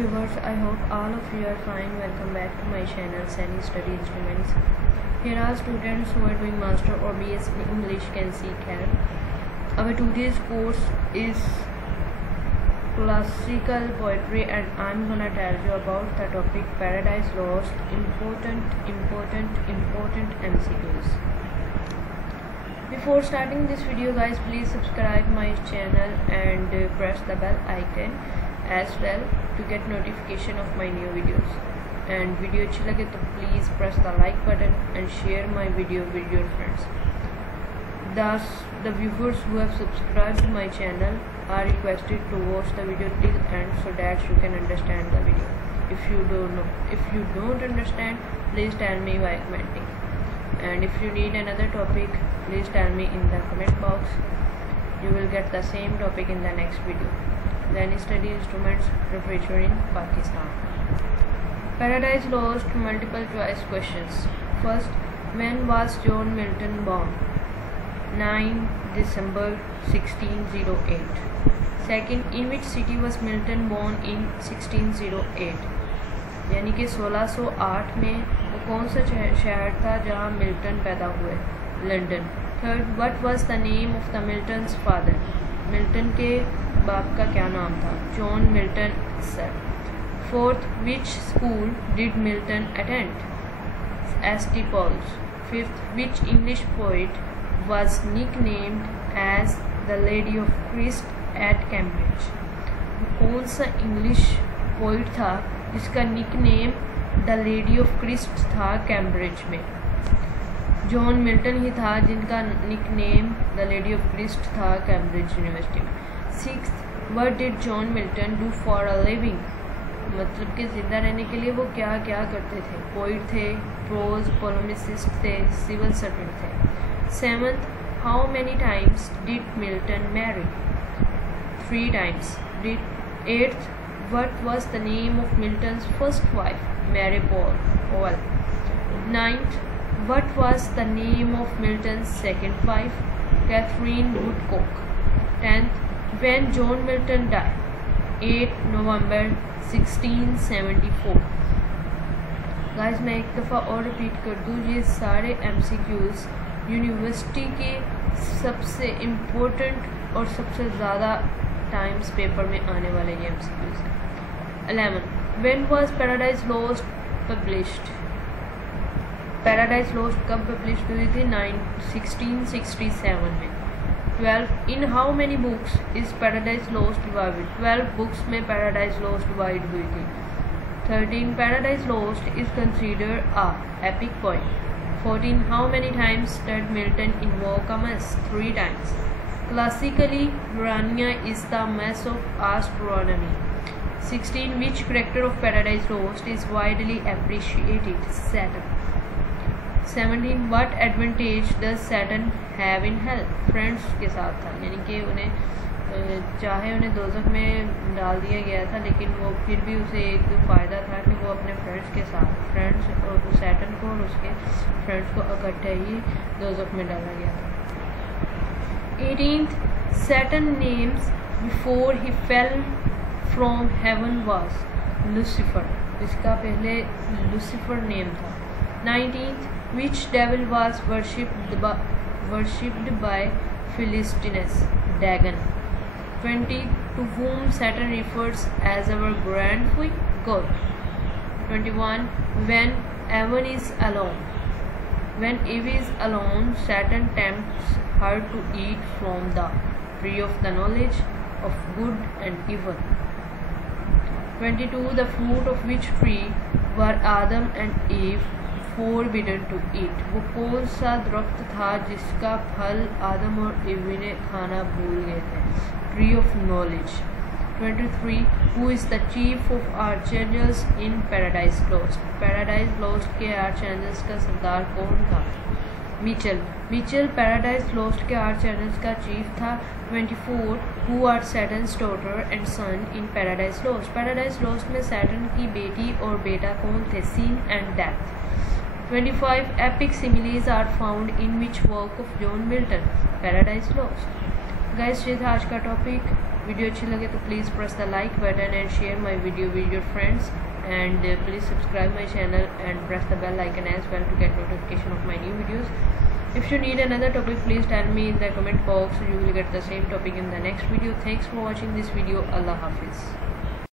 Viewers, I hope all of you are fine. Welcome back to my channel Sally Study Instruments. Here are students who are doing Master or BS in English can see here. Our today's course is classical poetry and I'm gonna tell you about the topic Paradise Lost. Important MCQs. Before starting this video guys, please subscribe my channel and press the bell icon as well to get notification of my new videos. And video अच्छी लगे तो please press the like button and share my video with your friends. Thus, the viewers who have subscribed to my channel are requested to watch the video till end so that you can understand the video. If you don't understand, please tell me by commenting. And if you need another topic, please tell me in the comment box. You will get the same topic in the next video. Then study instruments literature in Pakistan. Paradise Lost multiple choice questions. First, when was John Milton born? 9 December 1608. Second, in which city was Milton born in 1608? यानी कि 1608 में वो कौन सा शहर था जहाँ Milton पैदा हुए? London. Third, what was the name of the Milton's father? Milton के बाप का क्या नाम था? John Milton sir. Fourth, which school did Milton attend? St. Paul's. Fifth, which English poet was nicknamed as the Lady of Christ at Cambridge? कौन सा English poet था जिसका nickname the lady of Christ था Cambridge में? John Milton ही था जिनका nickname the lady of Christ था कैम्ब्रिज यूनिवर्सिटी में. Sixth, what did John Milton do for a living? मतलब कि जिंदा रहने के लिए वो क्या क्या करते थे? पोइट थे, प्रोज पोलेमिसिस्ट थे, सिविल सर्वेंट थे. Seventh, how many times did Milton marry? 3 times. Eighth, what was the name of Milton's first wife? Mary Powell. Ninth, what was the name of Milton's second wife? Catherine Woodcock. 10th, when John Milton died? 8 November 1674. Guys मैं एक दफ़ा और repeat कर दूँ, ये सारे MCQs university के सबसे इम्पोर्टेंट और सबसे ज़्यादा टाइम्स पेपर में आने वाले ये MCQs हैं. 11. When was Paradise Lost published? Paradise Lost कब published हुई थी? 1667 में. 12. In how many books is Paradise Lost divided? 12 books में Paradise Lost divided हुई थी. 13. Paradise Lost is considered a epic poem. 14. How many times did Milton invoke a mass? 3 times. Classically, Urania is the mass of astronomy. 16. Which character of Paradise Lost is widely appreciated? Saturn. 17. What advantage does Saturn have in hell? Friends के साथ था, यानी कि उन्हें चाहे उन्हें दोज़ख में डाल दिया गया था लेकिन वो फिर भी उसे एक फ़ायदा था कि वो अपने फ्रेंड्स और सैटर्न को और उसके फ्रेंड्स को इकट्ठे ही दोज़ख में डाला गया था. 18th, Saturn names before he fell from heaven was Lucifer. इसका पहले लूसीफर नेम था. 19th, which devil was worshipped by Philistines? Dagon. 20. To whom Saturn refers as our grand God? 21. When Eve is alone, Saturn tempts her to eat from the tree of the knowledge of good and evil. 22. The fruit of which tree were Adam and Eve forbidden to eat? वो कौन सा दरख्त था जिसका फल आदम और ewe ने खाना भूल गए थे? Tree of knowledge. 23. Who is the chief of archangels in Paradise Lost? Paradise Lost के archangels का सरदार कौन था? मिचेल Paradise Lost के archangels का चीफ था. 24. Who are Saturn's daughter and son in Paradise Lost? Paradise Lost में Saturn की बेटी और बेटा कौन थे? Sin and Death. 25. Epic similes are found in which work of John Milton? Paradise Lost. Guys ये था आज का टॉपिक। वीडियो अच्छी लगे तो please press the like button and share my video with your friends and please subscribe my channel and press the bell icon as well to get notification of my new videos. If you need another topic, please tell me in the comment box. You will get the same topic in the next video. Thanks for watching this video. Allah Hafiz.